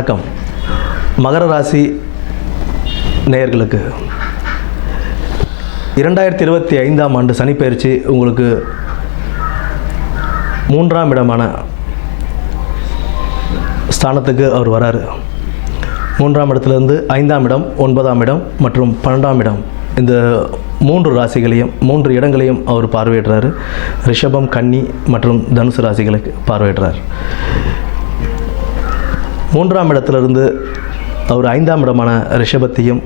வணக்கம். மகர ராசி நேயர்களுக்கு 2025ஆம் ஆண்டு சனிப்பெயர்ச்சி உங்களுக்கு 3ஆம் இடமான ஸ்தானத்துக்கு அவர் வராரு. 3ஆம் இடத்துலேருந்து 5ஆம் இடம், 9ஆம் இடம் மற்றும் 12ஆம் இடம், இந்த 3 ராசிகளையும் 3 இடங்களையும் அவர் பார்வையிடுறாரு. ரிஷபம், கன்னி மற்றும் தனுசு ராசிகளுக்கு பார்வையிடுறார். 3ஆம் இடத்திலிருந்து அவர் 5ஆம் இடமான ரிஷபத்தையும்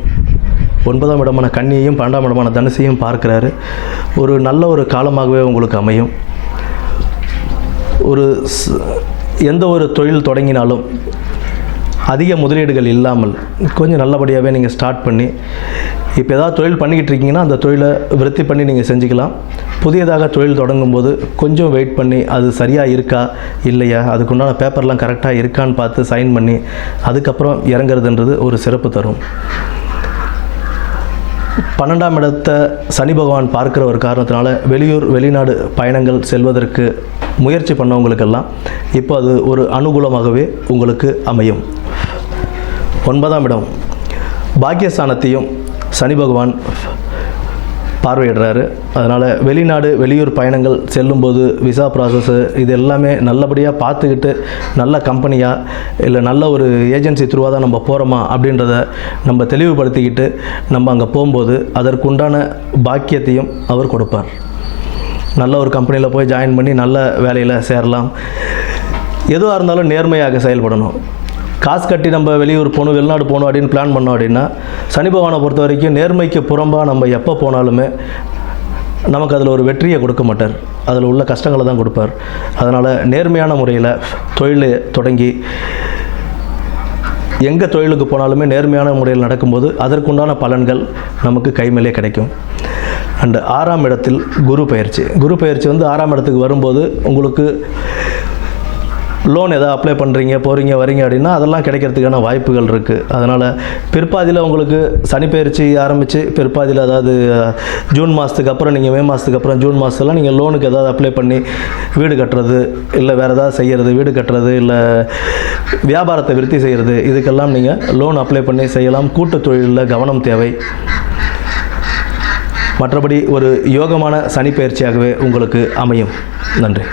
9ஆம் இடமான கன்னியையும் 12ஆம் இடமான தனுசையும் பார்க்கிறாரு. ஒரு நல்ல ஒரு காலமாகவே உங்களுக்கு அமையும். எந்த ஒரு தொழில் தொடங்கினாலும் அதிக முதலீடுகள் இல்லாமல் கொஞ்சம் நல்லபடியாகவே நீங்கள் ஸ்டார்ட் பண்ணி, இப்போ ஏதாவது தொழில் பண்ணிக்கிட்டு இருக்கீங்கன்னா அந்த தொழிலை விருத்தி பண்ணி நீங்கள் செஞ்சுக்கலாம். புதியதாக தொழில் தொடங்கும்போது கொஞ்சம் வெயிட் பண்ணி அது சரியாக இருக்கா இல்லையா, அதுக்குண்டான பேப்பர்லாம் கரெக்டாக இருக்கான்னு பார்த்து சைன் பண்ணி அதுக்கப்புறம் இறங்குறதுன்றது ஒரு சிறப்பு தரும். 12ஆம் இடத்தை சனி பகவான் பார்க்குற ஒரு காரணத்தினால வெளியூர் வெளிநாடு பயணங்கள் செல்வதற்கு முயற்சி பண்ணவங்களுக்கெல்லாம் இப்போ அது ஒரு அனுகூலமாகவே உங்களுக்கு அமையும். 9ஆம் இடம் பாக்கியஸ்தானத்தையும் சனி பகவான் பார்வையிடுறாரு. அதனால் வெளிநாடு வெளியூர் பயணங்கள் செல்லும்போது விசா ப்ராசஸ்ஸு இது எல்லாமே நல்லபடியாக பார்த்துக்கிட்டு நல்ல கம்பெனியாக இல்லை நல்ல ஒரு ஏஜென்சி த்ரூவாக தான் நம்ம போகிறோமா அப்படின்றத நம்ம தெளிவுபடுத்திக்கிட்டு நம்ம அங்கே போகும்போது அதற்குண்டான பாக்கியத்தையும் அவர் கொடுப்பார். நல்ல ஒரு கம்பெனியில் போய் ஜாயின் பண்ணி நல்ல வேலையில் சேரலாம். எதுவாக இருந்தாலும் நேர்மையாக செயல்படணும். காசு கட்டி நம்ம வெளியூர் போகணும் வெளிநாடு போகணும் அப்படின்னு பிளான் பண்ணோம் அப்படின்னா சனி பகவானை பொறுத்த வரைக்கும் நேர்மைக்கு புறம்பாக நம்ம எப்போ போனாலுமே நமக்கு அதில் ஒரு வெற்றியை கொடுக்க மாட்டார், அதில் உள்ள கஷ்டங்களை தான் கொடுப்பார். அதனால் நேர்மையான முறையில் தொழிலை தொடங்கி எங்கே தொழிலுக்கு போனாலுமே நேர்மையான முறையில் நடக்கும்போது அதற்குண்டான பலன்கள் நமக்கு கைமேலே கிடைக்கும். அண்டு 6ஆம் இடத்தில் குரு பயிற்சி 6ஆம் இடத்துக்கு வரும்போது உங்களுக்கு லோன் எதாவது அப்ளை பண்ணுறீங்க போகிறீங்க வரீங்க அப்படின்னா அதெல்லாம் கிடைக்கிறதுக்கான வாய்ப்புகள் இருக்குது. அதனால் பிற்பாதியில் உங்களுக்கு சனிப்பெயர்ச்சி ஆரம்பித்து பிற்பாதியில் அதாவது ஜூன் மாதத்துக்கு அப்புறம் நீங்கள் மே மாதத்துக்கு அப்புறம் ஜூன் மாதத்துலாம் நீங்கள் லோனுக்கு எதாவது அப்ளை பண்ணி வீடு கட்டுறது இல்லை வேறு ஏதாவது செய்கிறது, வீடு கட்டுறது இல்லை வியாபாரத்தை விருத்தி செய்கிறது, இதுக்கெல்லாம் நீங்கள் லோன் அப்ளை பண்ணி செய்யலாம். கூட்டு தொழிலில் கவனம் தேவை. மற்றபடி ஒரு யோகமான சனிப்பெயர்ச்சியாகவே உங்களுக்கு அமையும். நன்றி.